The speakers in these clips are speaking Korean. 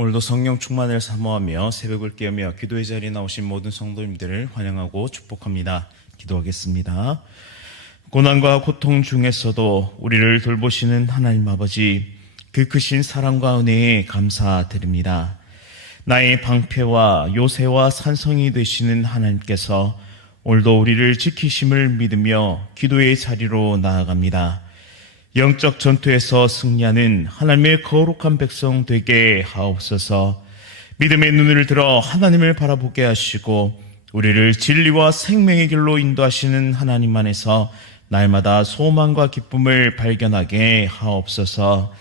오늘도 성령 충만을 사모하며 새벽을 깨우며 기도의 자리에 나오신 모든 성도님들을 환영하고 축복합니다. 기도하겠습니다. 고난과 고통 중에서도 우리를 돌보시는 하나님 아버지, 그 크신 사랑과 은혜에 감사드립니다. 나의 방패와 요새와 산성이 되시는 하나님께서 오늘도 우리를 지키심을 믿으며 기도의 자리로 나아갑니다. 영적 전투에서 승리하는 하나님의 거룩한 백성 되게 하옵소서. 믿음의 눈을 들어 하나님을 바라보게 하시고 우리를 진리와 생명의 길로 인도하시는 하나님 안에서 날마다 소망과 기쁨을 발견하게 하옵소서.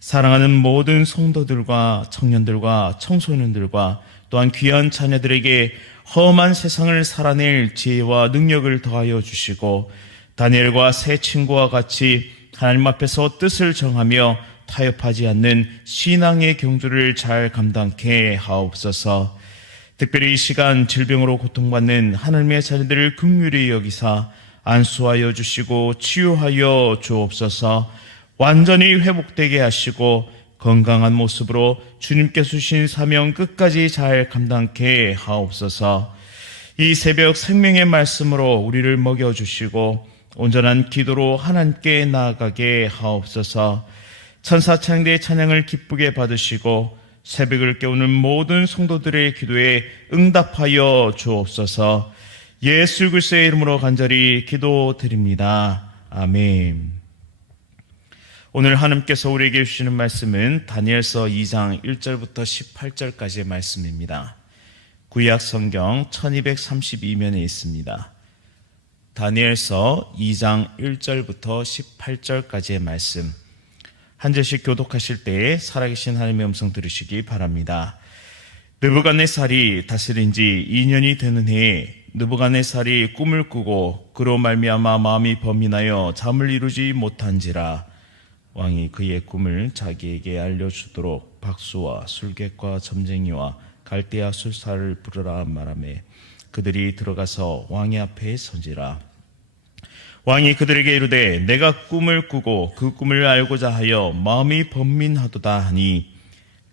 사랑하는 모든 성도들과 청년들과 청소년들과 또한 귀한 자녀들에게 험한 세상을 살아낼 지혜와 능력을 더하여 주시고 다니엘과 세 친구와 같이 하나님 앞에서 뜻을 정하며 타협하지 않는 신앙의 경주를 잘 감당케 하옵소서. 특별히 이 시간 질병으로 고통받는 하나님의 자녀들을 긍휼히 여기사 안수하여 주시고 치유하여 주옵소서. 완전히 회복되게 하시고 건강한 모습으로 주님께서 주신 사명 끝까지 잘 감당케 하옵소서. 이 새벽 생명의 말씀으로 우리를 먹여주시고 온전한 기도로 하나님께 나아가게 하옵소서. 천사창대의 찬양을 기쁘게 받으시고 새벽을 깨우는 모든 성도들의 기도에 응답하여 주옵소서. 예수 그리스도의 이름으로 간절히 기도드립니다. 아멘. 오늘 하나님께서 우리에게 주시는 말씀은 다니엘서 2장 1절부터 18절까지의 말씀입니다. 구약 성경 1232면에 있습니다. 다니엘서 2장 1절부터 18절까지의 말씀, 한 절씩 교독하실 때에 살아계신 하나님의 음성 들으시기 바랍니다. 느부갓네살이 다스린 지 2년이 되는 해에 느부갓네살이 꿈을 꾸고 그로 말미암아 마음이 범민하여 잠을 이루지 못한지라. 왕이 그의 꿈을 자기에게 알려주도록 박수와 술객과 점쟁이와 갈대아 술사를 부르라 말하매 그들이 들어가서 왕의 앞에 선지라. 왕이 그들에게 이르되 내가 꿈을 꾸고 그 꿈을 알고자 하여 마음이 번민하도다 하니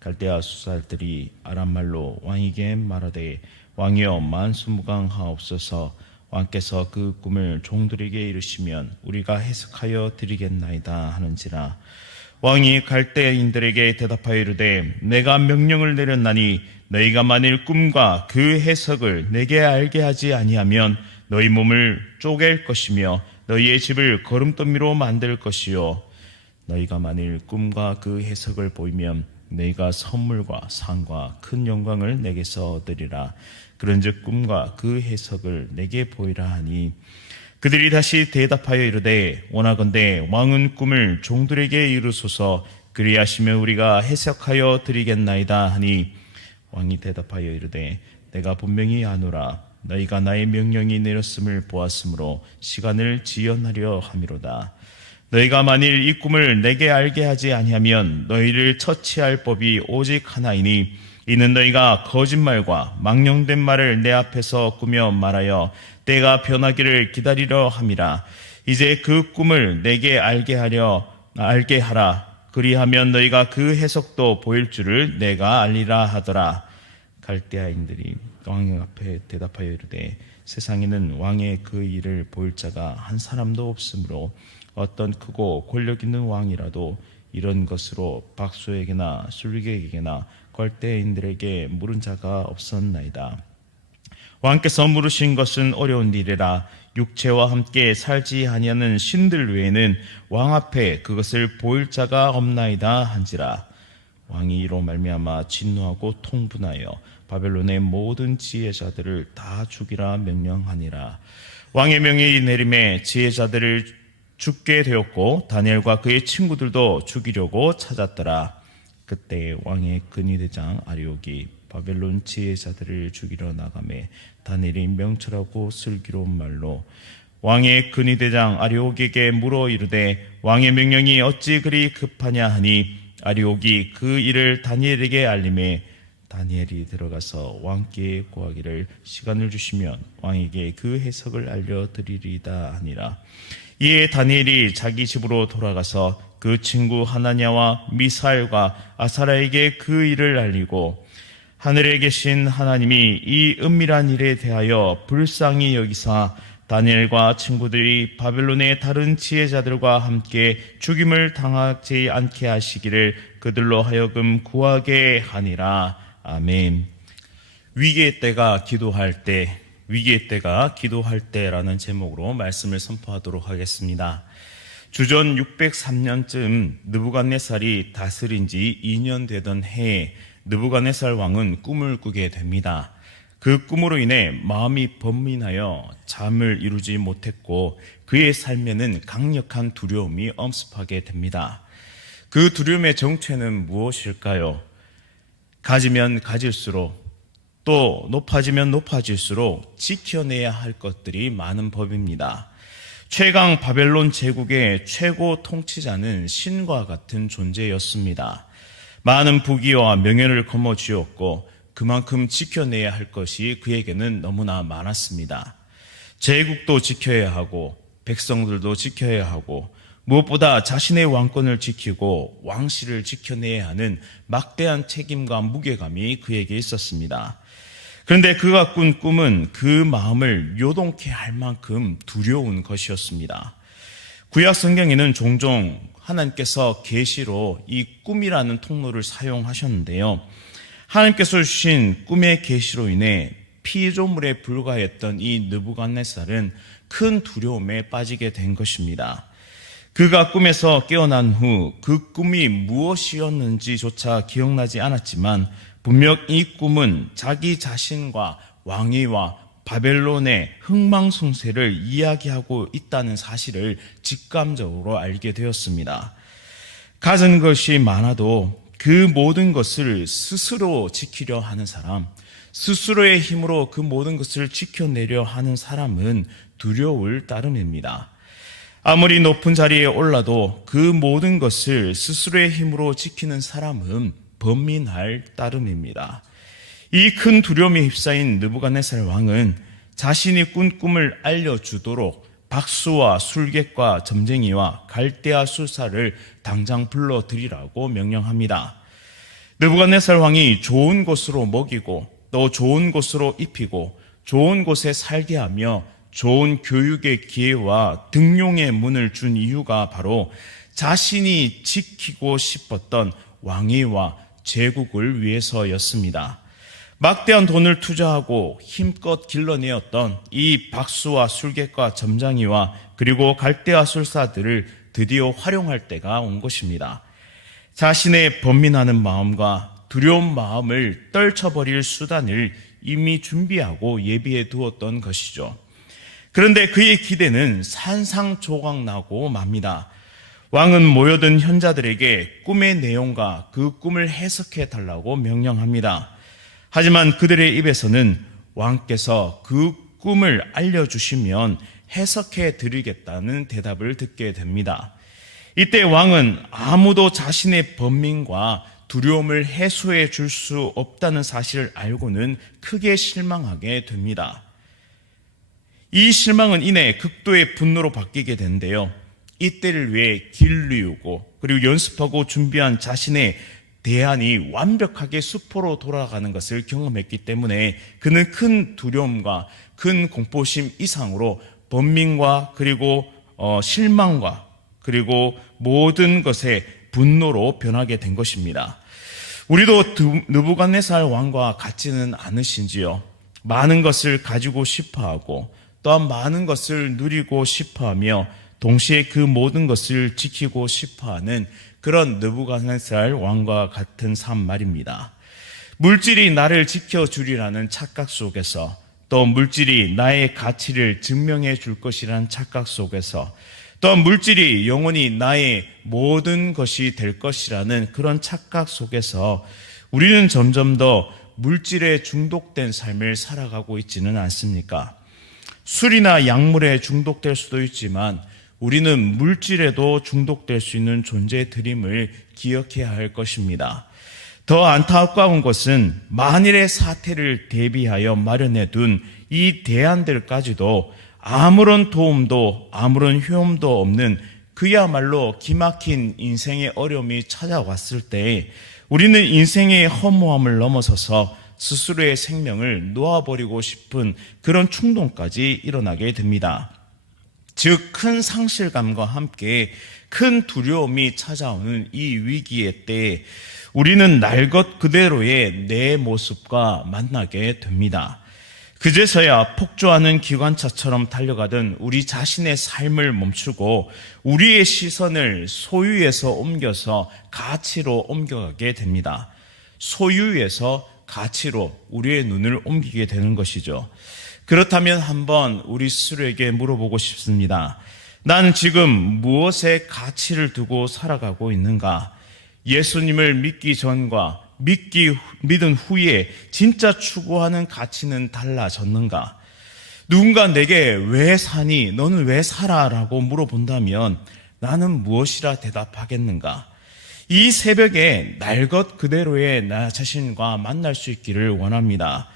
갈대아 수사들이 아람말로 왕에게 말하되 왕이여 만수무강하옵소서. 왕께서 그 꿈을 종들에게 이르시면 우리가 해석하여 드리겠나이다 하는지라. 왕이 갈대인들에게 대답하여 이르되 내가 명령을 내렸나니 너희가 만일 꿈과 그 해석을 내게 알게 하지 아니하면 너희 몸을 쪼갤 것이며 너희의 집을 거름더미로 만들 것이요 너희가 만일 꿈과 그 해석을 보이면 너희가 선물과 상과 큰 영광을 내게서 얻으리라. 그런즉 꿈과 그 해석을 내게 보이라 하니 그들이 다시 대답하여 이르되 원하건대 왕은 꿈을 종들에게 이루소서. 그리하시면 우리가 해석하여 드리겠나이다 하니 왕이 대답하여 이르되 내가 분명히 아노라. 너희가 나의 명령이 내렸음을 보았으므로 시간을 지연하려 함이로다. 너희가 만일 이 꿈을 내게 알게 하지 아니하면 너희를 처치할 법이 오직 하나이니 이는 너희가 거짓말과 망령된 말을 내 앞에서 꾸며 말하여 때가 변하기를 기다리려 함이라. 이제 그 꿈을 내게 알게 하라. 그리하면 너희가 그 해석도 보일 줄을 내가 알리라 하더라. 갈대아인들이 왕 앞에 대답하여 이르되 세상에는 왕의 그 일을 보일 자가 한 사람도 없으므로 어떤 크고 권력 있는 왕이라도 이런 것으로 박수에게나 술객에게나 갈대인들에게 물은 자가 없었나이다. 왕께서 물으신 것은 어려운 일이라. 육체와 함께 살지 아니하는 신들 외에는 왕 앞에 그것을 보일 자가 없나이다 한지라. 왕이 이로 말미암아 진노하고 통분하여 바벨론의 모든 지혜자들을 다 죽이라 명령하니라. 왕의 명이 내림에 지혜자들을 죽게 되었고 다니엘과 그의 친구들도 죽이려고 찾았더라. 그때 왕의 근위대장 아리옥이 바벨론 지혜자들을 죽이러 나가매 다니엘이 명철하고 슬기로운 말로 왕의 근위대장 아리옥에게 물어 이르되 왕의 명령이 어찌 그리 급하냐 하니 아리옥이 그 일을 다니엘에게 알림해 다니엘이 들어가서 왕께 구하기를 시간을 주시면 왕에게 그 해석을 알려드리리다 하니라. 이에 다니엘이 자기 집으로 돌아가서 그 친구 하나냐와 미사엘과 아사랴에게 그 일을 알리고 하늘에 계신 하나님이 이 은밀한 일에 대하여 불쌍히 여기사 다니엘과 친구들이 바벨론의 다른 지혜자들과 함께 죽임을 당하지 않게 하시기를 그들로 하여금 구하게 하니라. 아멘. 위기의 때가 기도할 때, 위기의 때가 기도할 때라는 제목으로 말씀을 선포하도록 하겠습니다. 주전 603년쯤 느부갓네살이 다스린 지 2년 되던 해에 느부갓네살 왕은 꿈을 꾸게 됩니다. 그 꿈으로 인해 마음이 번민하여 잠을 이루지 못했고 그의 삶에는 강력한 두려움이 엄습하게 됩니다. 그 두려움의 정체는 무엇일까요? 가지면 가질수록 또 높아지면 높아질수록 지켜내야 할 것들이 많은 법입니다. 최강 바벨론 제국의 최고 통치자는 신과 같은 존재였습니다. 많은 부귀와 명예를 거머쥐었고 그만큼 지켜내야 할 것이 그에게는 너무나 많았습니다. 제국도 지켜야 하고 백성들도 지켜야 하고 무엇보다 자신의 왕권을 지키고 왕실을 지켜내야 하는 막대한 책임과 무게감이 그에게 있었습니다. 그런데 그가 꾼 꿈은 그 마음을 요동케 할 만큼 두려운 것이었습니다. 구약 성경에는 종종 하나님께서 계시로 이 꿈이라는 통로를 사용하셨는데요. 하나님께서 주신 꿈의 계시로 인해 피조물에 불과했던 이 느부갓네살은 큰 두려움에 빠지게 된 것입니다. 그가 꿈에서 깨어난 후 그 꿈이 무엇이었는지조차 기억나지 않았지만 분명 이 꿈은 자기 자신과 왕위와 바벨론의 흥망성쇠를 이야기하고 있다는 사실을 직감적으로 알게 되었습니다. 가진 것이 많아도 그 모든 것을 스스로 지키려 하는 사람, 스스로의 힘으로 그 모든 것을 지켜내려 하는 사람은 두려울 따름입니다. 아무리 높은 자리에 올라도 그 모든 것을 스스로의 힘으로 지키는 사람은 번민할 따름입니다. 이 큰 두려움에 휩싸인 느부갓네살 왕은 자신이 꾼 꿈을 알려주도록 박수와 술객과 점쟁이와 갈대아 술사를 당장 불러들이라고 명령합니다. 느부갓네살 왕이 좋은 곳으로 먹이고 또 좋은 곳으로 입히고 좋은 곳에 살게 하며 좋은 교육의 기회와 등용의 문을 준 이유가 바로 자신이 지키고 싶었던 왕위와 제국을 위해서였습니다. 막대한 돈을 투자하고 힘껏 길러내었던 이 박수와 술객과 점장이와 그리고 갈대아 술사들을 드디어 활용할 때가 온 것입니다. 자신의 번민하는 마음과 두려운 마음을 떨쳐버릴 수단을 이미 준비하고 예비해 두었던 것이죠. 그런데 그의 기대는 산상조각나고 맙니다. 왕은 모여든 현자들에게 꿈의 내용과 그 꿈을 해석해 달라고 명령합니다. 하지만 그들의 입에서는 왕께서 그 꿈을 알려주시면 해석해 드리겠다는 대답을 듣게 됩니다. 이때 왕은 아무도 자신의 번민과 두려움을 해소해 줄 수 없다는 사실을 알고는 크게 실망하게 됩니다. 이 실망은 이내 극도의 분노로 바뀌게 되는데요. 이때를 위해 길리우고 그리고 연습하고 준비한 자신의 대안이 완벽하게 수포로 돌아가는 것을 경험했기 때문에 그는 큰 두려움과 큰 공포심 이상으로 번민과 그리고 실망과 그리고 모든 것에 분노로 변하게 된 것입니다. 우리도 느부갓네살 왕과 같지는 않으신지요? 많은 것을 가지고 싶어하고 또한 많은 것을 누리고 싶어하며 동시에 그 모든 것을 지키고 싶어하는 그런 느부갓네살 왕과 같은 삶 말입니다. 물질이 나를 지켜주리라는 착각 속에서 또 물질이 나의 가치를 증명해 줄 것이라는 착각 속에서 또 물질이 영원히 나의 모든 것이 될 것이라는 그런 착각 속에서 우리는 점점 더 물질에 중독된 삶을 살아가고 있지는 않습니까? 술이나 약물에 중독될 수도 있지만 우리는 물질에도 중독될 수 있는 존재들임을 기억해야 할 것입니다. 더 안타까운 것은 만일의 사태를 대비하여 마련해 둔 이 대안들까지도 아무런 도움도 아무런 효험도 없는 그야말로 기막힌 인생의 어려움이 찾아왔을 때 우리는 인생의 허무함을 넘어서서 스스로의 생명을 놓아버리고 싶은 그런 충동까지 일어나게 됩니다. 즉, 큰 상실감과 함께 큰 두려움이 찾아오는 이 위기의 때에 우리는 날 것 그대로의 내 모습과 만나게 됩니다. 그제서야 폭주하는 기관차처럼 달려가던 우리 자신의 삶을 멈추고 우리의 시선을 소유에서 옮겨서 가치로 옮겨가게 됩니다. 소유에서 가치로 우리의 눈을 옮기게 되는 것이죠. 그렇다면 한번 우리 스스로에게 물어보고 싶습니다. 나는 지금 무엇에 가치를 두고 살아가고 있는가? 예수님을 믿기 전과 믿은 후에 진짜 추구하는 가치는 달라졌는가? 누군가 내게 왜 사니? 너는 왜 살아? 라고 물어본다면 나는 무엇이라 대답하겠는가? 이 새벽에 날 것 그대로의 나 자신과 만날 수 있기를 원합니다.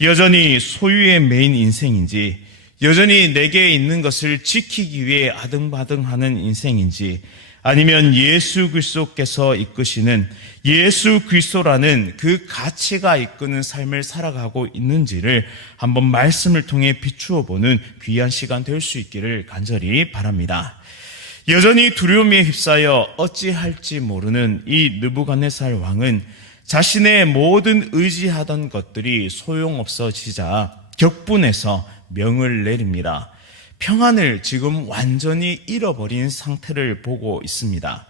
여전히 소유의 메인 인생인지, 여전히 내게 있는 것을 지키기 위해 아등바등하는 인생인지, 아니면 예수 그리스도께서 이끄시는 예수 그리스도라는 그 가치가 이끄는 삶을 살아가고 있는지를 한번 말씀을 통해 비추어 보는 귀한 시간 될 수 있기를 간절히 바랍니다. 여전히 두려움에 휩싸여 어찌할지 모르는 이 느부갓네살 왕은 자신의 모든 의지하던 것들이 소용없어지자 격분해서 명을 내립니다. 평안을 지금 완전히 잃어버린 상태를 보고 있습니다.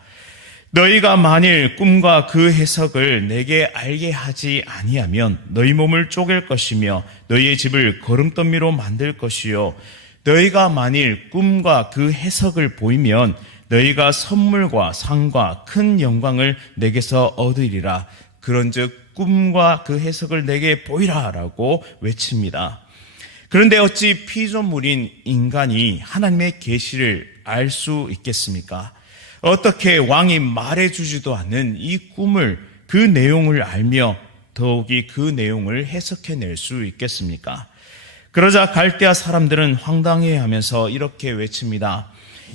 너희가 만일 꿈과 그 해석을 내게 알게 하지 아니하면 너희 몸을 쪼갤 것이며 너희의 집을 거름더미로 만들 것이요, 너희가 만일 꿈과 그 해석을 보이면 너희가 선물과 상과 큰 영광을 내게서 얻으리라. 그런즉 꿈과 그 해석을 내게 보이라 라고 외칩니다. 그런데 어찌 피조물인 인간이 하나님의 계시를 알 수 있겠습니까? 어떻게 왕이 말해주지도 않는 이 꿈을, 그 내용을 알며 더욱이 그 내용을 해석해낼 수 있겠습니까? 그러자 갈대아 사람들은 황당해하면서 이렇게 외칩니다.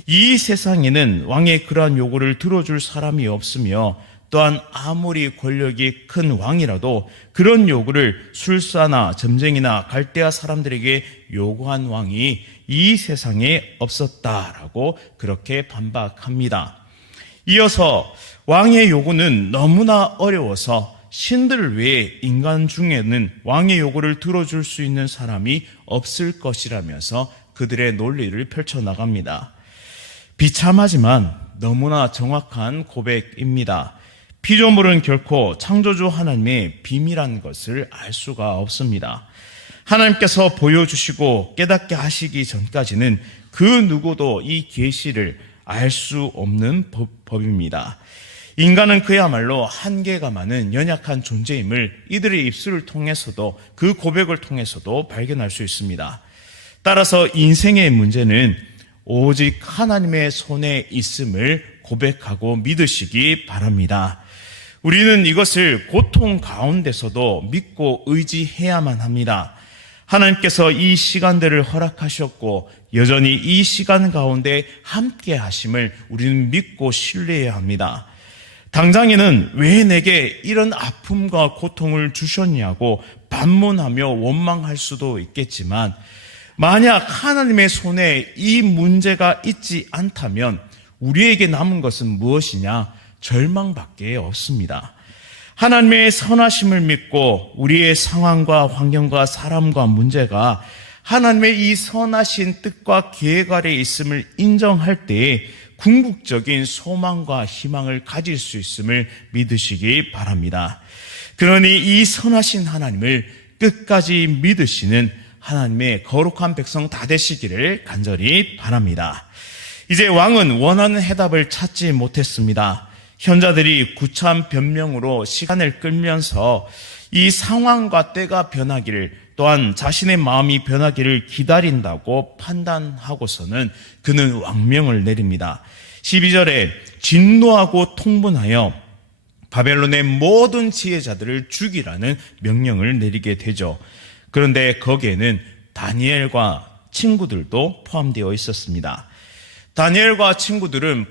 이 세상에는 왕의 그러한 요구를 들어줄 사람이 없으며 또한 아무리 권력이 큰 왕이라도 그런 요구를 술사나 점쟁이나 갈대아 사람들에게 요구한 왕이 이 세상에 없었다라고 그렇게 반박합니다. 이어서 왕의 요구는 너무나 어려워서 신들 외에 인간 중에는 왕의 요구를 들어줄 수 있는 사람이 없을 것이라면서 그들의 논리를 펼쳐나갑니다. 비참하지만 너무나 정확한 고백입니다. 피조물은 결코 창조주 하나님의 비밀한 것을 알 수가 없습니다. 하나님께서 보여주시고 깨닫게 하시기 전까지는 그 누구도 이 계시를 알 수 없는 법입니다. 인간은 그야말로 한계가 많은 연약한 존재임을 이들의 입술을 통해서도, 그 고백을 통해서도 발견할 수 있습니다. 따라서 인생의 문제는 오직 하나님의 손에 있음을 고백하고 믿으시기 바랍니다. 우리는 이것을 고통 가운데서도 믿고 의지해야만 합니다. 하나님께서 이 시간들을 허락하셨고 여전히 이 시간 가운데 함께 하심을 우리는 믿고 신뢰해야 합니다. 당장에는 왜 내게 이런 아픔과 고통을 주셨냐고 반문하며 원망할 수도 있겠지만, 만약 하나님의 손에 이 문제가 있지 않다면 우리에게 남은 것은 무엇이냐? 절망밖에 없습니다. 하나님의 선하심을 믿고 우리의 상황과 환경과 사람과 문제가 하나님의 이 선하신 뜻과 계획 아래 있음을 인정할 때에 궁극적인 소망과 희망을 가질 수 있음을 믿으시기 바랍니다. 그러니 이 선하신 하나님을 끝까지 믿으시는 하나님의 거룩한 백성 다 되시기를 간절히 바랍니다. 이제 왕은 원하는 해답을 찾지 못했습니다. 현자들이 구차한 변명으로 시간을 끌면서 이 상황과 때가 변하기를, 또한 자신의 마음이 변하기를 기다린다고 판단하고서는 그는 왕명을 내립니다. 12절에 진노하고 통분하여 바벨론의 모든 지혜자들을 죽이라는 명령을 내리게 되죠. 그런데 거기에는 다니엘과 친구들도 포함되어 있었습니다. 다니엘과 친구들은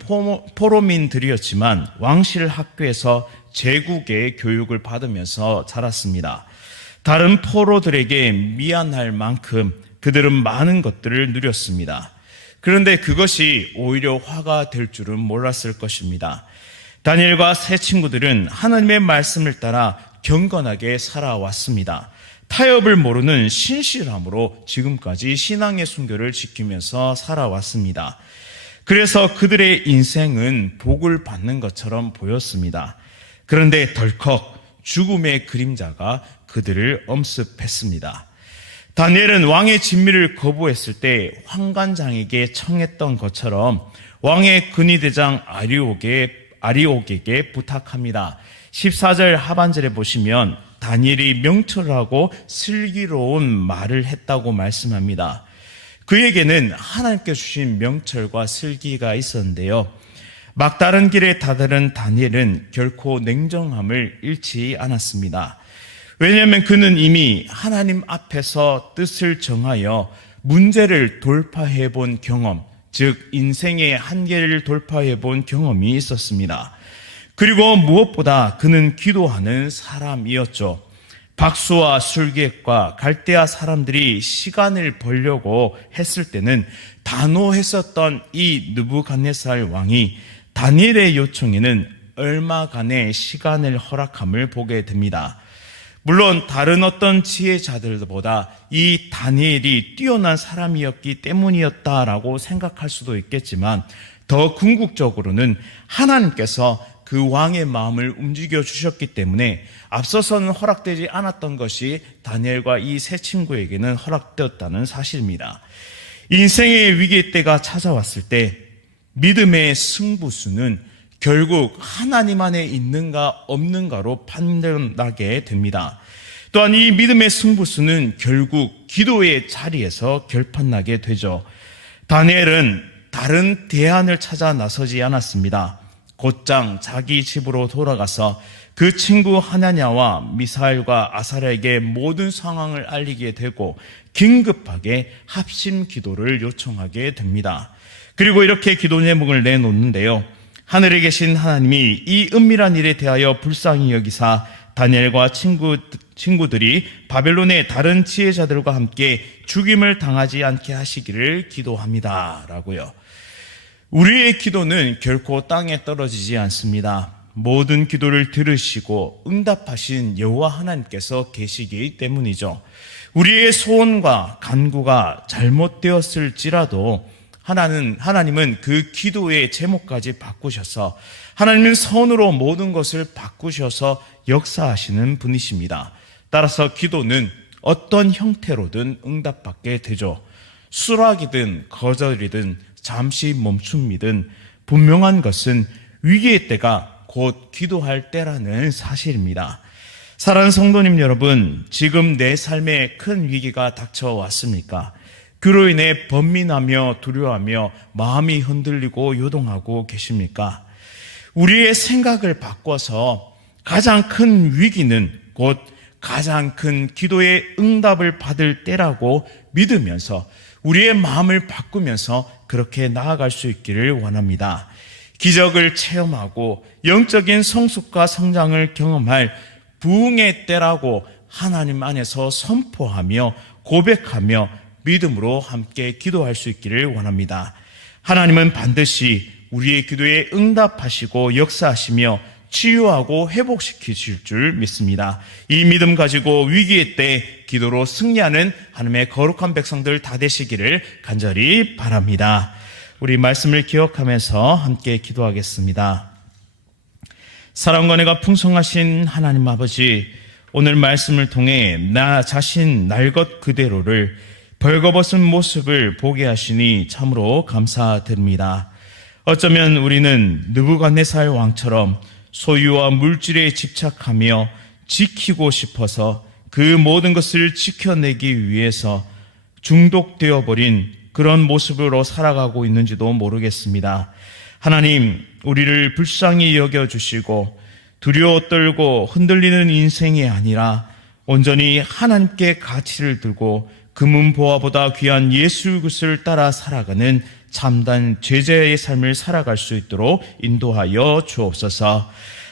포로민들이었지만 왕실 학교에서 제국의 교육을 받으면서 자랐습니다. 다른 포로들에게 미안할 만큼 그들은 많은 것들을 누렸습니다. 그런데 그것이 오히려 화가 될 줄은 몰랐을 것입니다. 다니엘과 세 친구들은 하나님의 말씀을 따라 경건하게 살아왔습니다. 타협을 모르는 신실함으로 지금까지 신앙의 순결을 지키면서 살아왔습니다. 그래서 그들의 인생은 복을 받는 것처럼 보였습니다. 그런데 덜컥 죽음의 그림자가 그들을 엄습했습니다. 다니엘은 왕의 진미를 거부했을 때 환관장에게 청했던 것처럼 왕의 근위대장 아리옥에게 부탁합니다. 14절 하반절에 보시면 다니엘이 명철하고 슬기로운 말을 했다고 말씀합니다. 그에게는 하나님께 주신 명철과 슬기가 있었는데요. 막다른 길에 다다른 다니엘은 결코 냉정함을 잃지 않았습니다. 왜냐하면 그는 이미 하나님 앞에서 뜻을 정하여 문제를 돌파해 본 경험, 즉 인생의 한계를 돌파해 본 경험이 있었습니다. 그리고 무엇보다 그는 기도하는 사람이었죠. 박수와 술객과 갈대아 사람들이 시간을 벌려고 했을 때는 단호했었던 이 느부갓네살 왕이 다니엘의 요청에는 얼마간의 시간을 허락함을 보게 됩니다. 물론 다른 어떤 지혜자들보다 이 다니엘이 뛰어난 사람이었기 때문이었다라고 생각할 수도 있겠지만 더 궁극적으로는 하나님께서 그 왕의 마음을 움직여 주셨기 때문에 앞서서는 허락되지 않았던 것이 다니엘과 이 세 친구에게는 허락되었다는 사실입니다. 인생의 위기의 때가 찾아왔을 때 믿음의 승부수는 결국 하나님 안에 있는가 없는가로 판단하게 됩니다. 또한 이 믿음의 승부수는 결국 기도의 자리에서 결판나게 되죠. 다니엘은 다른 대안을 찾아 나서지 않았습니다. 곧장 자기 집으로 돌아가서 그 친구 하나냐와 미사엘과 아사랴에게 모든 상황을 알리게 되고 긴급하게 합심 기도를 요청하게 됩니다. 그리고 이렇게 기도 제목을 내놓는데요. 하늘에 계신 하나님이 이 은밀한 일에 대하여 불쌍히 여기사 다니엘과 친구들이 바벨론의 다른 지혜자들과 함께 죽임을 당하지 않게 하시기를 기도합니다. 라고요. 우리의 기도는 결코 땅에 떨어지지 않습니다. 모든 기도를 들으시고 응답하신 여호와 하나님께서 계시기 때문이죠. 우리의 소원과 간구가 잘못되었을지라도 하나님은 그 기도의 제목까지 바꾸셔서 하나님은 선으로 모든 것을 바꾸셔서 역사하시는 분이십니다. 따라서 기도는 어떤 형태로든 응답받게 되죠. 수락이든 거절이든 잠시 멈춤이든 분명한 것은 위기의 때가 곧 기도할 때라는 사실입니다. 사랑하는 성도님 여러분, 지금 내 삶에 큰 위기가 닥쳐왔습니까? 그로 인해 번민하며 두려워하며 마음이 흔들리고 요동하고 계십니까? 우리의 생각을 바꿔서 가장 큰 위기는 곧 가장 큰 기도의 응답을 받을 때라고 믿으면서 우리의 마음을 바꾸면서 그렇게 나아갈 수 있기를 원합니다. 기적을 체험하고 영적인 성숙과 성장을 경험할 부흥의 때라고 하나님 안에서 선포하며 고백하며 믿음으로 함께 기도할 수 있기를 원합니다. 하나님은 반드시 우리의 기도에 응답하시고 역사하시며 치유하고 회복시키실 줄 믿습니다. 이 믿음 가지고 위기의 때 기도로 승리하는 하나님의 거룩한 백성들 다 되시기를 간절히 바랍니다. 우리 말씀을 기억하면서 함께 기도하겠습니다. 사랑과 은혜가 풍성하신 하나님 아버지, 오늘 말씀을 통해 나 자신 날 것 그대로를 벌거벗은 모습을 보게 하시니 참으로 감사드립니다. 어쩌면 우리는 느부갓네살 왕처럼 소유와 물질에 집착하며 지키고 싶어서 그 모든 것을 지켜내기 위해서 중독되어 버린 그런 모습으로 살아가고 있는지도 모르겠습니다. 하나님, 우리를 불쌍히 여겨주시고 두려워 떨고 흔들리는 인생이 아니라 온전히 하나님께 가치를 두고 금은 보화보다 귀한 예수 그리스도를 따라 살아가는 참된 제자의 삶을 살아갈 수 있도록 인도하여 주옵소서.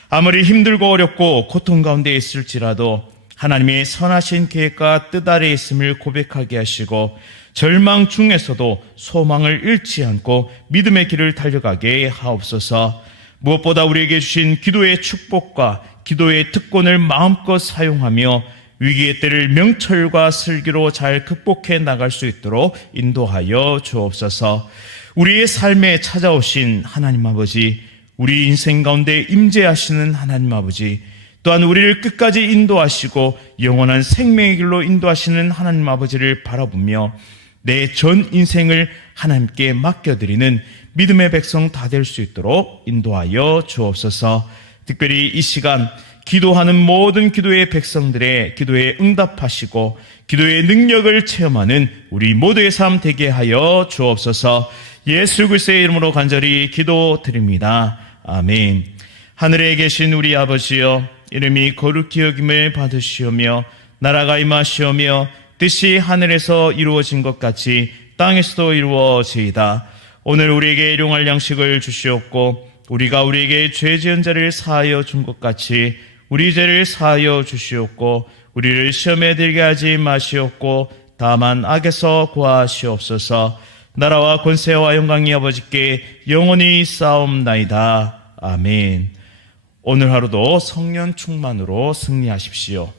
아무리 힘들고 어렵고 고통 가운데 있을지라도 하나님의 선하신 계획과 뜻 아래 있음을 고백하게 하시고 절망 중에서도 소망을 잃지 않고 믿음의 길을 달려가게 하옵소서. 무엇보다 우리에게 주신 기도의 축복과 기도의 특권을 마음껏 사용하며 위기의 때를 명철과 슬기로 잘 극복해 나갈 수 있도록 인도하여 주옵소서. 우리의 삶에 찾아오신 하나님 아버지, 우리 인생 가운데 임재하시는 하나님 아버지, 또한 우리를 끝까지 인도하시고 영원한 생명의 길로 인도하시는 하나님 아버지를 바라보며 내 전 인생을 하나님께 맡겨드리는 믿음의 백성 다 될 수 있도록 인도하여 주옵소서. 특별히 이 시간 기도하는 모든 기도의 백성들의 기도에 응답하시고 기도의 능력을 체험하는 우리 모두의 삶 되게 하여 주옵소서. 예수 그리스도의 이름으로 간절히 기도드립니다. 아멘. 하늘에 계신 우리 아버지여, 이름이 거룩히 여김을 받으시오며 나라가 임하시오며 뜻이 하늘에서 이루어진 것 같이 땅에서도 이루어지이다. 오늘 우리에게 일용할 양식을 주시옵고 우리가 우리에게 죄 지은 자를 사하여 준 것 같이 우리 죄를 사하여 주시옵고 우리를 시험에 들게 하지 마시옵고 다만 악에서 구하시옵소서. 나라와 권세와 영광이 아버지께 영원히 쌓옵나이다. 아멘. 오늘 하루도 성령 충만으로 승리하십시오.